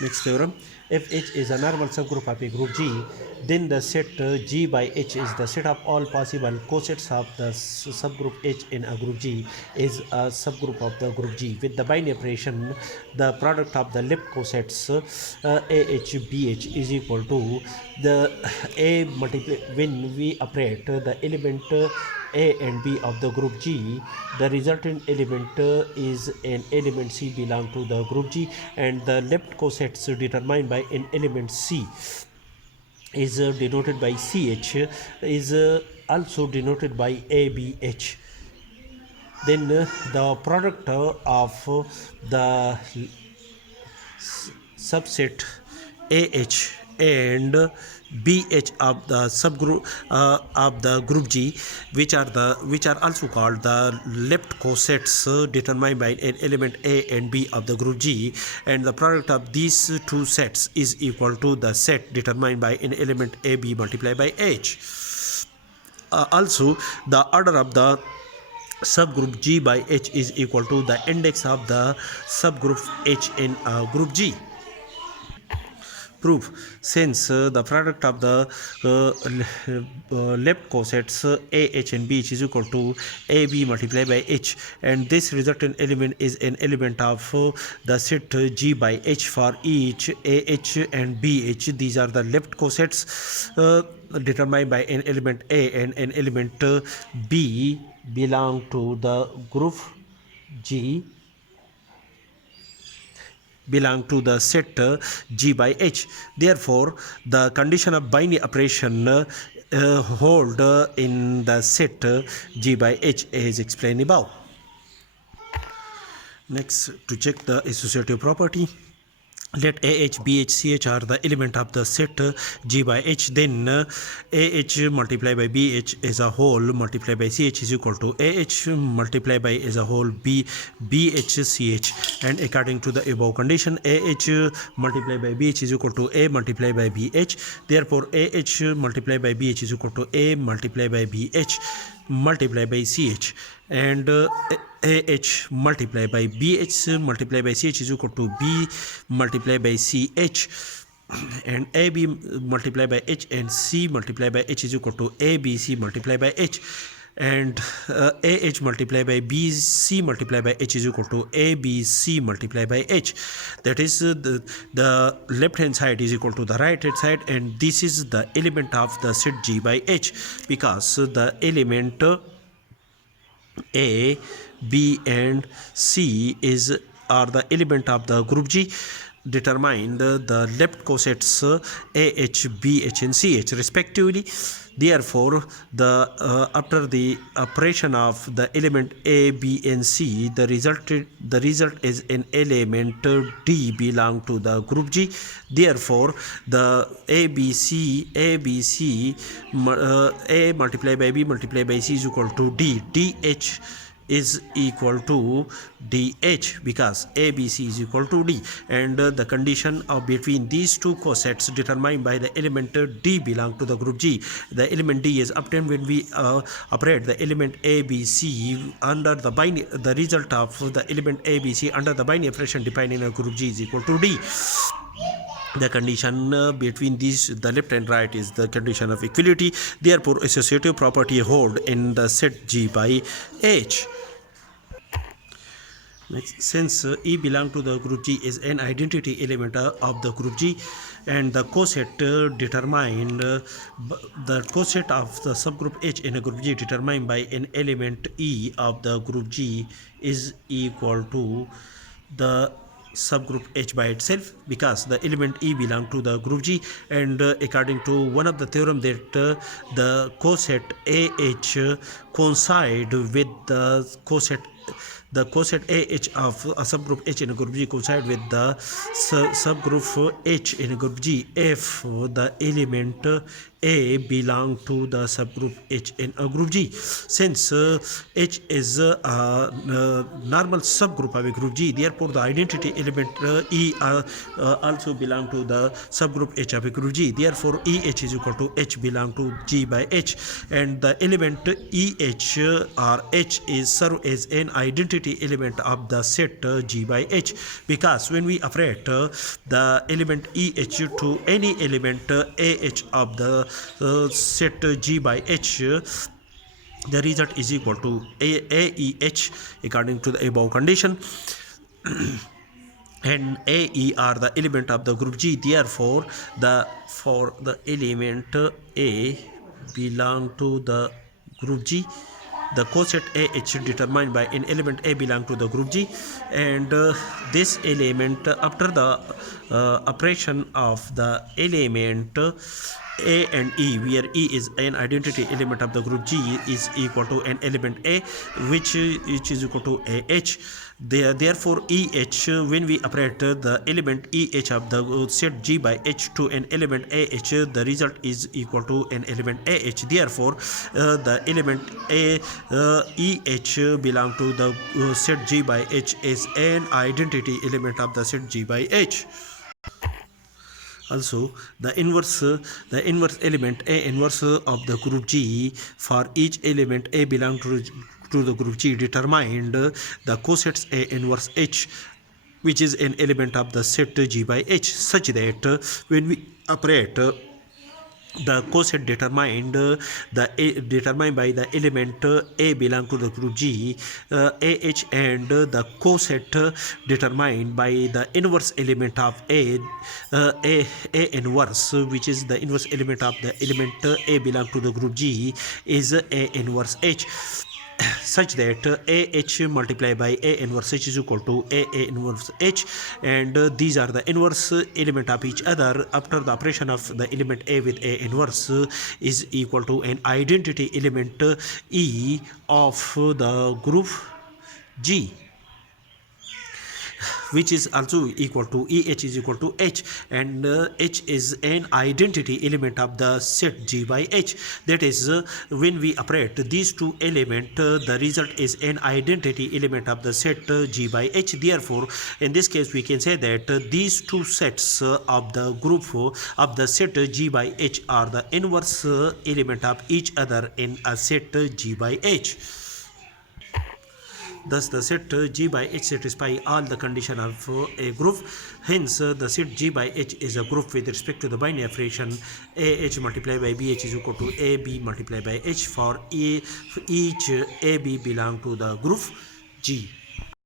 Next theorem: if H is a normal subgroup of a group G, then the set G by H is the set of all possible cosets of the subgroup H in a group G is a subgroup of the group G. With the binary operation, the product of the left cosets AH BH is equal to the A multiply when we operate the element A and B of the group G, the resultant element is an element C belong to the group G, and the left cosets determined by an element C is denoted by CH is also denoted by ABH. Then the product of the subset AH and BH of the subgroup of the group G, which are also called the left cosets determined by an element A and B of the group G, and the product of these two sets is equal to the set determined by an element AB multiplied by H. Also, the order of the subgroup G by H is equal to the index of the subgroup H in group G. Proof: since the product of the left cosets AH and BH is equal to AB multiplied by H, and this resultant element is an element of the set G by H for each AH and BH. These are the left cosets determined by an element A and an element B belong to the group G belong to the set G by H. Therefore, the condition of binary operation hold in the set G by H is explained above. Next, to check the associative property, let AH, BH, CH are the element of the set G by H, then AH multiplied by BH as a whole multiplied by CH is equal to AH multiplied by as a whole BH CH, and according to the above condition, AH multiplied by BH is equal to A multiplied by BH. Therefore, AH multiplied by BH is equal to A multiplied by BH multiplied by CH, and AH multiplied by BH multiplied by CH is equal to B multiplied by CH, and AB multiplied by H and C multiplied by H is equal to ABC multiplied by H, and AH multiplied by BC multiplied by H is equal to ABC multiplied by H. That is, the left hand side is equal to the right hand side, and this is the element of the set G by H, because the element A, B and C are the element of the group G. Determine the left cosets AH, BH and CH respectively. Therefore, after the operation of the element A, B and C, the result is an element D belong to the group G. Therefore, the ABC A multiplied by B multiplied by C is equal to D. DH is equal to DH, because ABC is equal to D, and the condition of between these two cosets determined by the element D belong to the group G. The element D is obtained when we operate the element ABC under the binary. The result of the element ABC under the binary operation defined in a group G is equal to D. The condition between these, the left and right, is the condition of equality. Therefore, associative property hold in the set G by H. Next, since E belong to the group G is an identity element of the group G, and the coset determined the coset of the subgroup H in a group G determined by an element E of the group G is equal to the subgroup H by itself, because the element E belong to the group G, and according to one of the theorem that the coset AH coincide with the coset AH of a subgroup H in a group G coincide with the subgroup H in a group G if the element A belong to the subgroup H in a group G. Since H is a normal subgroup of a group G, therefore the identity element E also belong to the subgroup H of a group G. Therefore, EH is equal to H belong to G by H, and the element EH or H is serve as an identity element of the set G by H, because when we operate the element EH to any element AH of the set G by H, the result is equal to AEH according to the above condition. And AE are the element of the group G. Therefore, for the element A belong to the group G, the coset AH determined by an element A belong to the group G, and this element after the operation of the element A and E, where E is an identity element of the group G, is equal to an element A, which is equal to AH. Therefore, EH, when we operate the element EH of the set G by H to an element AH, the result is equal to an element AH. Therefore, the element EH belong to the set G by H is an identity element of the set G by H. Also, the inverse element A inverse of the group G, for each element A belong to the group G, determined the cosets A inverse H, which is an element of the set G by H, such that when we operate the coset determined determined by the element A belong to the group G, AH, and the coset determined by the inverse element of A inverse, which is the inverse element of the element A belong to the group G, is A inverse H, such that AH multiplied by A inverse H is equal to A inverse H, and these are the inverse element of each other. After the operation of the element A with A inverse is equal to an identity element E of the group G, which is also equal to EH is equal to H, and H is an identity element of the set G by H. That is, when we operate these two elements, the result is an identity element of the set G by H. Therefore, in this case, we can say that these two sets of the group of the set G by H are the inverse element of each other in a set G by H. Thus, the set G by H satisfy all the condition of a group. Hence, the set G by H is a group with respect to the binary operation AH multiplied by BH is equal to AB multiplied by H for each AB belong to the group G.